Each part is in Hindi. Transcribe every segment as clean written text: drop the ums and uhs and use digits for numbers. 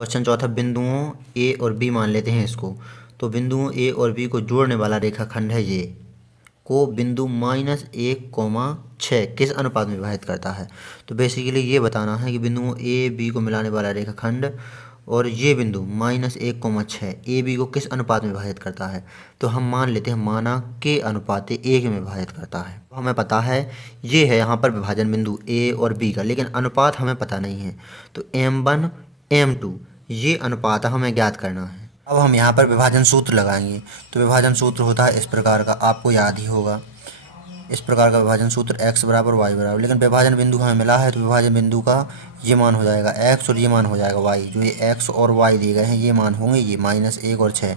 क्वेश्चन चौथा, बिंदुओं ए और बी मान लेते हैं इसको। तो बिंदुओं ए और बी को जोड़ने वाला रेखाखंड है ये, को बिंदु -1,6 किस अनुपात में विभाजित करता है। तो बेसिकली ये बताना है कि बिंदुओं ए बी को मिलाने वाला रेखाखंड और ये बिंदु -1,6 ए बी को किस अनुपात में विभाजित करता है। तो हम मान लेते हैं माना के अनुपात 1 में विभाजित करता है। हमें पता है ये है यहाँ पर विभाजन बिंदु ए और बी का, लेकिन अनुपात हमें पता नहीं है। तो m1 m2 ये अनुपात हमें ज्ञात करना है। अब हम यहाँ पर विभाजन सूत्र लगाएंगे। तो विभाजन सूत्र होता है इस प्रकार का, आपको याद ही होगा। इस प्रकार का विभाजन सूत्र x बराबर y बराबर, लेकिन विभाजन बिंदु हमें मिला है तो विभाजन बिंदु का ये मान हो जाएगा x और ये मान हो जाएगा y। जो ये x और y दिए गए हैं ये मान होंगे ये -1 और 6।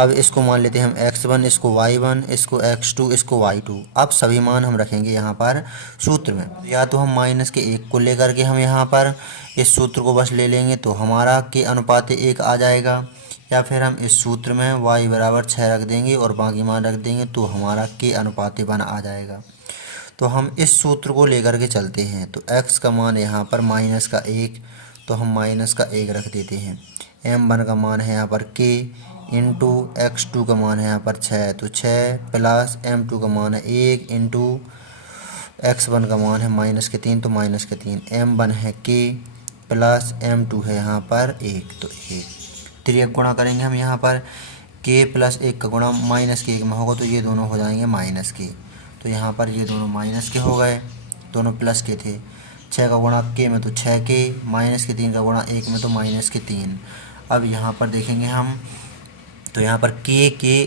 अब इसको मान लेते हैं हम x1, इसको y1, इसको x2, इसको y2। अब सभी मान हम रखेंगे यहाँ पर सूत्र में। या तो हम -1 को लेकर के हम यहाँ पर इस सूत्र को बस ले लेंगे तो हमारा के अनुपात 1 आ जाएगा, या फिर हम इस सूत्र में y बराबर 6 रख देंगे और बाकी मान रख देंगे तो हमारा के अनुपात 1 आ जाएगा। तो हम इस सूत्र को लेकर के चलते हैं। तो x का मान यहाँ पर -1, तो हम -1 रख देते हैं। m1 का मान है यहाँ पर k इंटू x2 का मान है यहाँ पर 6, तो 6 प्लस m2 का मान है 1 इंटू x1 का मान है -3, तो -3। m1 है k प्लस m2 है यहाँ पर 1, तो 1। तिर्यक गुणा करेंगे हम यहाँ पर k प्लस 1 का गुणा -1 में होगा तो ये दोनों हो जाएंगे -k। तो यहाँ पर ये दोनों -k हो गए, दोनों प्लस के थे। 6 का गुणा k में तो 6k, -3 का गुणा 1 में तो -3। अब यहाँ पर देखेंगे हम तो यहाँ पर k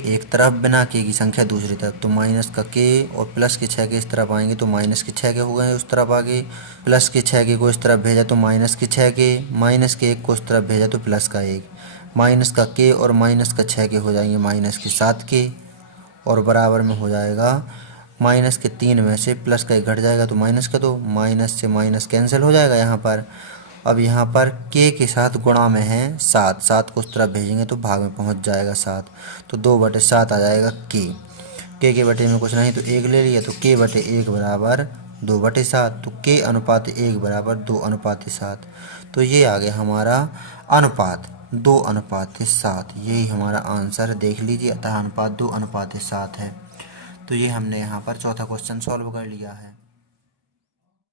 एक तरफ बिना k की संख्या दूसरी तरफ, तो माइनस का k और प्लस के 6 के इस तरफ आएंगे तो -6 के हो गए उस तरफ आगे। प्लस के 6 को इस तरफ भेजा तो -6 के, -1 को उस तरफ भेजा तो +1। माइनस का k और -6 के हो जाएंगे -7 के, और बराबर में हो जाएगा -3 में से प्लस का 1 घट जाएगा तो -2, माइनस से माइनस कैंसिल हो जाएगा यहाँ पर। अब यहाँ पर k के साथ गुणा में है 7, 7 को उस तरफ भेजेंगे तो भाग में पहुँच जाएगा 7, तो 2/7 आ जाएगा k। k के बटे में कुछ नहीं तो 1 ले लिया, तो k/1 बराबर 2/7, तो k अनुपात 1 बराबर 2:7। तो ये आ गया हमारा अनुपात 2:7। यही हमारा आंसर देख लीजिए, अतः अनुपात 2:7 है। तो ये हमने यहाँ पर चौथा क्वेश्चन सॉल्व कर लिया है।